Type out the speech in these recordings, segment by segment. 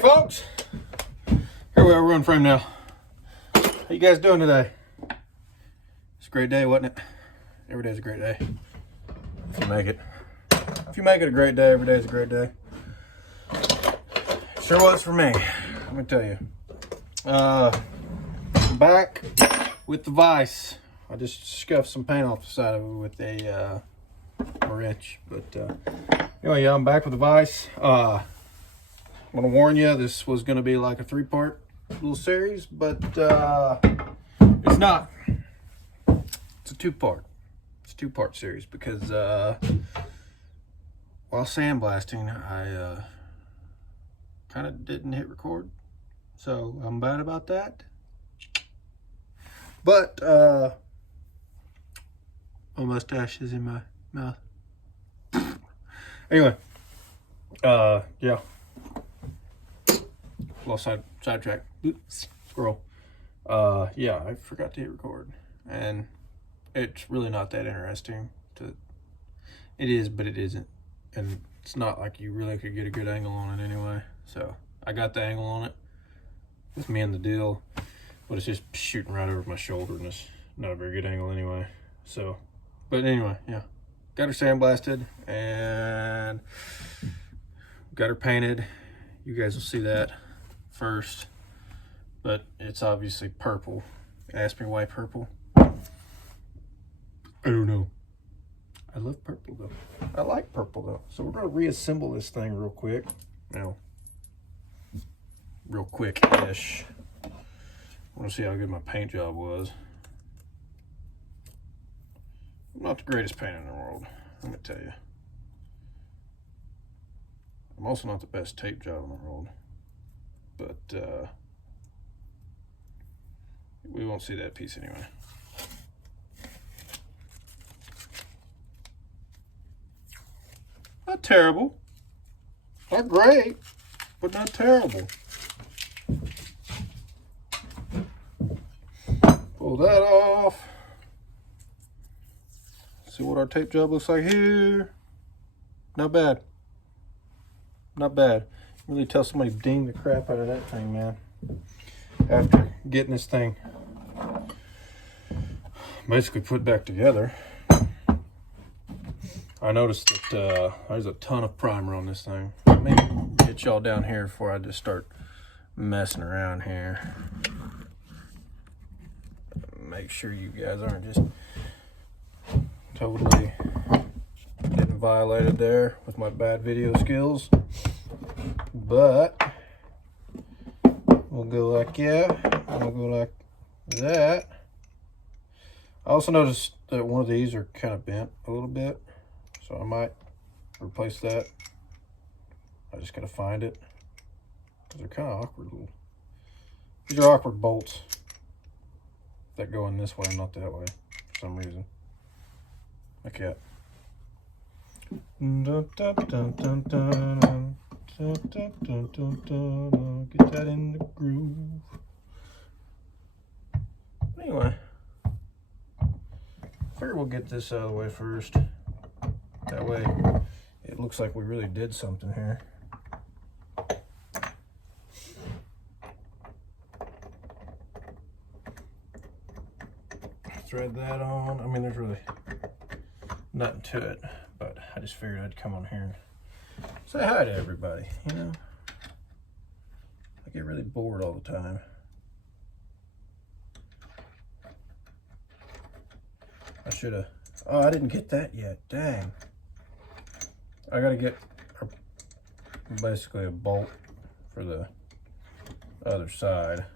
Hey folks, here we are, we're on frame now. How you guys doing today? It's a great day, wasn't it? Every day's a great day. If you make it. If you make it a great day, every day's a great day. Sure was for me, let me tell you. I'm back with the Vise. I just scuffed some paint off the side of it with a wrench. But anyway, yeah, I'm back with the Vise. I want to warn you, this was going to be like a 3-part little series, but it's not. It's a 2-part. It's a 2-part series because while sandblasting, I kind of didn't hit record, so I'm bad about that. But my mustache is in my mouth. Anyway, yeah. Lost sidetrack. Oops, squirrel. Yeah, I forgot to hit record, and it's really not that interesting. It is, but it isn't, and it's not like you really could get a good angle on it anyway. So I got the angle on it with me and the deal, but it's just shooting right over my shoulder, and it's not a very good angle anyway. So, but anyway, yeah, got her sandblasted and got her painted. You guys will see that first, but it's obviously purple. Ask me why purple. I don't know. I love purple though. I like purple though. So we're gonna reassemble this thing real quick. Now, real quick-ish. I want to see how good my paint job was. I'm not the greatest painter in the world, let me tell you. I'm also not the best tape job in the world. But we won't see that piece anyway. Not terrible. Not great, but not terrible. Pull that off. See what our tape job looks like here. Not bad. Not bad. Really tell somebody dinged the crap out of that thing, man. After getting this thing basically put back together, I noticed that there's a ton of primer on this thing. Let me get y'all down here before I just start messing around here. Make sure you guys aren't just totally getting violated there with my bad video skills. But we'll go like that, and we'll go like that. I also noticed that one of these are kind of bent a little bit, so I might replace that. I just gotta find it, because they're kind of awkward little. These are awkward bolts that go in this way and not that way for some reason. Like that. Dun, dun, dun, dun, dun. Dun, dun, dun, dun, dun. Get that in the groove. Anyway, I figure we'll get this out of the way first. That way it looks like we really did something here. Thread that on. I mean, there's really nothing to it, but I just figured I'd come on here and say hi to everybody, you know? I get really bored all the time. I should have, oh, I didn't get that yet, dang. I gotta get basically a bolt for the other side.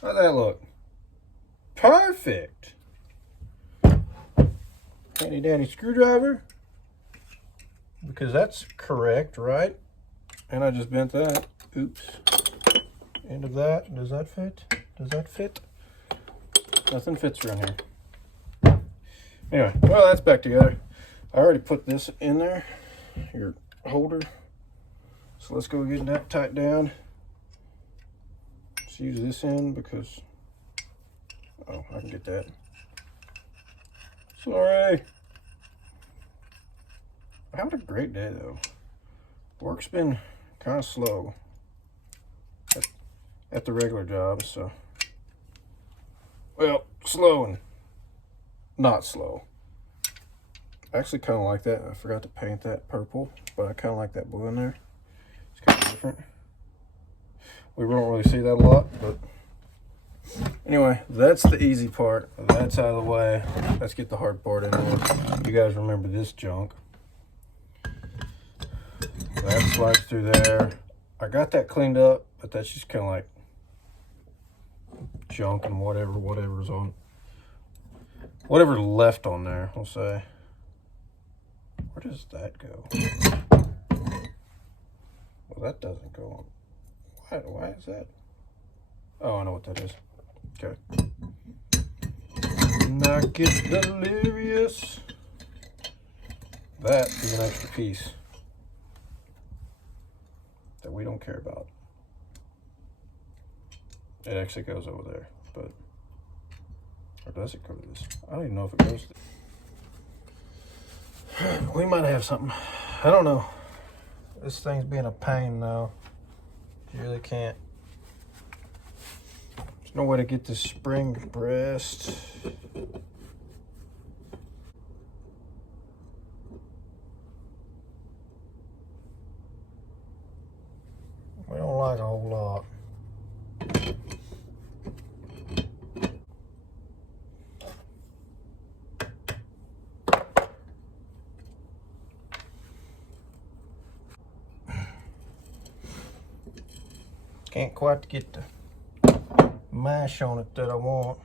How'd that look? Perfect. Handy dandy screwdriver, because that's correct, right? And I just bent that. Oops. End of that. Does that fit? Does that fit? Nothing fits around here. Anyway, well, that's back together. I already put this in there, your holder. So let's go get that tight down. Let's use this end because, oh, I can get that. Sorry. Having a great day though. Work's been kind of slow at the regular job, so. Well, slow and not slow. I actually kind of like that. I forgot to paint that purple, but I kind of like that blue in there. It's kind of different. We don't really see that a lot, but anyway, that's the easy part. That's out of the way. Let's get the hard part in there. You guys remember this junk. That slides through there. I got that cleaned up, but that's just kind of like junk and whatever's on, whatever's left on there, we'll say. Where does that go? Well, that doesn't go on. Why is that? Oh, I know what that is. Okay. Not get delirious. That is an extra piece that we don't care about. It actually goes over there, but, or does it go to this? I don't even know if it goes to, we might have something. I don't know. This thing's being a pain now. You really can't. There's no way to get this spring pressed. We don't like a whole lot. Can't quite get the mash on it that I want.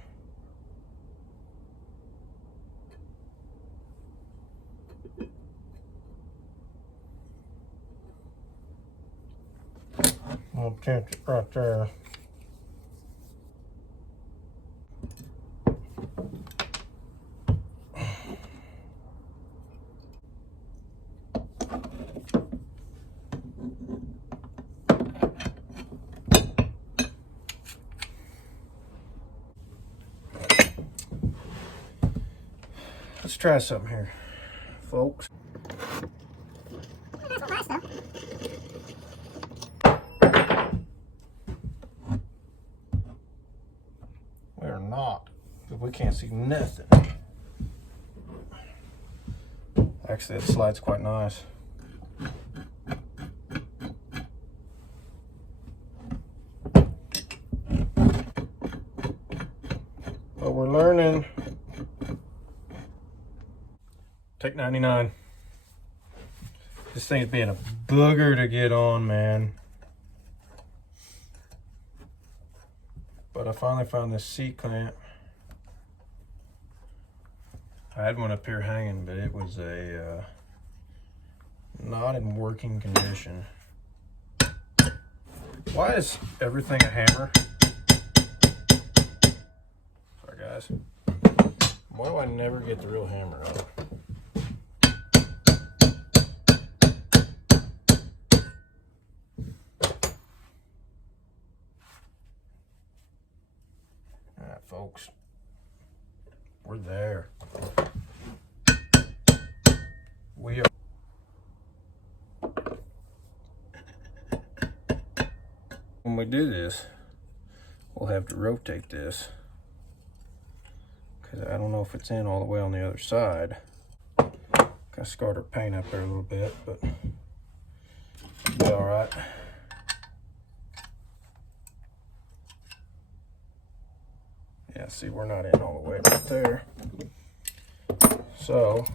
I'm gonna pinch it right there. Let's try something here, folks. We're not, because we can't see nothing. Actually, it slides quite nice. But we're learning. Take 99. This thing's being a booger to get on, man. But I finally found this C-clamp. I had one up here hanging, but it was a not in working condition. Why is everything a hammer? Sorry guys. Why do I never get the real hammer out? Alright folks, we're there. We are. When we do this, we'll have to rotate this because I don't know if it's in all the way on the other side. Kind of scarred our paint up there a little bit, but it'll be all right. Yeah, see, we're not in all the way right there. So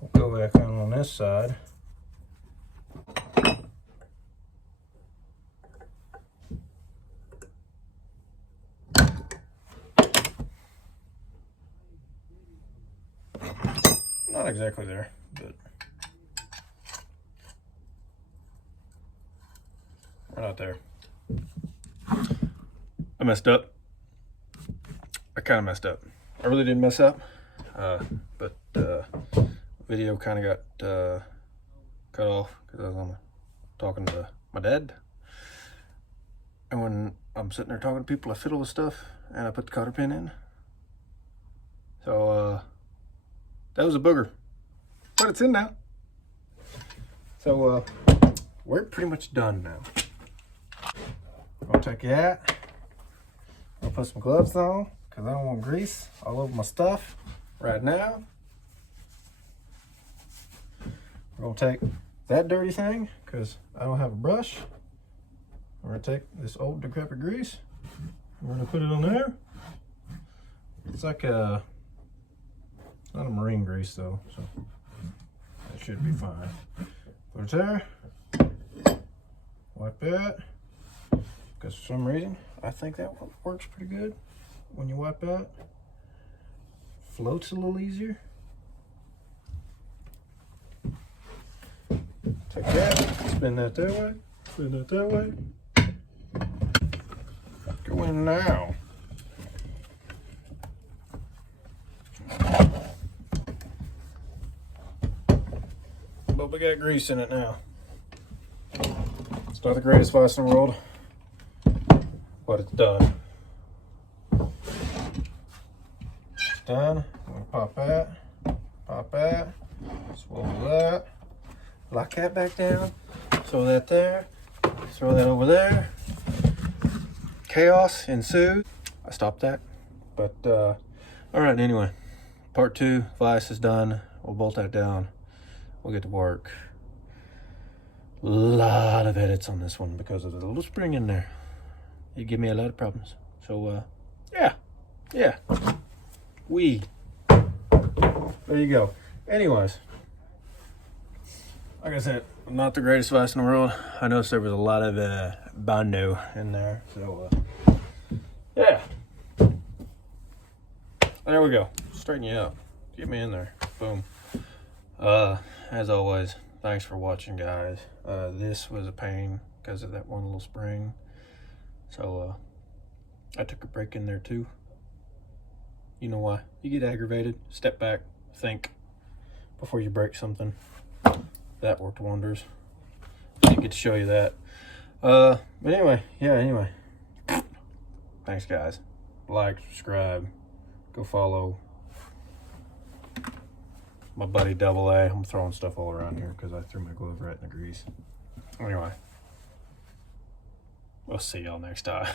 we'll go back on this side. Not exactly there, but we're not there. I messed up. I kind of messed up. I really didn't mess up, but video kind of got cut off because I was talking to my dad. And when I'm sitting there talking to people, I fiddle with stuff and I put the cotter pin in. So that was a booger. but it's in now. So we're pretty much done now. I'll take that. I'll put some gloves on because I don't want grease all over my stuff right now. We're gonna take that dirty thing because I don't have a brush. We're gonna take this old decrepit grease. We're gonna put it on there. It's like a, not a marine grease though, so that should be fine. Put it there. Wipe that. Because for some reason, I think that works pretty good. When you wipe that, floats a little easier. Take that, spin that that way, spin that that way. Go in now. But we got grease in it now. It's not the greatest Vise in the world, but it's done. It's done. I'm gonna pop that, swallow that, lock that back down, throw that there, throw that over there. Chaos ensued. I stopped that, but all right. Anyway, part 2, Vise is done. We'll bolt that down. We'll get to work. A lot of edits on this one because of the little spring in there. It gave me a lot of problems. So yeah. There you go. Anyways, like I said, I'm not the greatest Vise in the world. I noticed there was a lot of bondo in there. So yeah. There we go. Straighten you out. Get me in there. Boom. As always, thanks for watching, guys. This was a pain because of that one little spring. So I took a break in there too. You know why? You get aggravated, step back, think before you break something. That worked wonders. Didn't get to show you that. But anyway, thanks, guys. Like, subscribe, go follow my buddy Double A. I'm throwing stuff all around here because I threw my glove right in the grease. Anyway, we'll see y'all next time.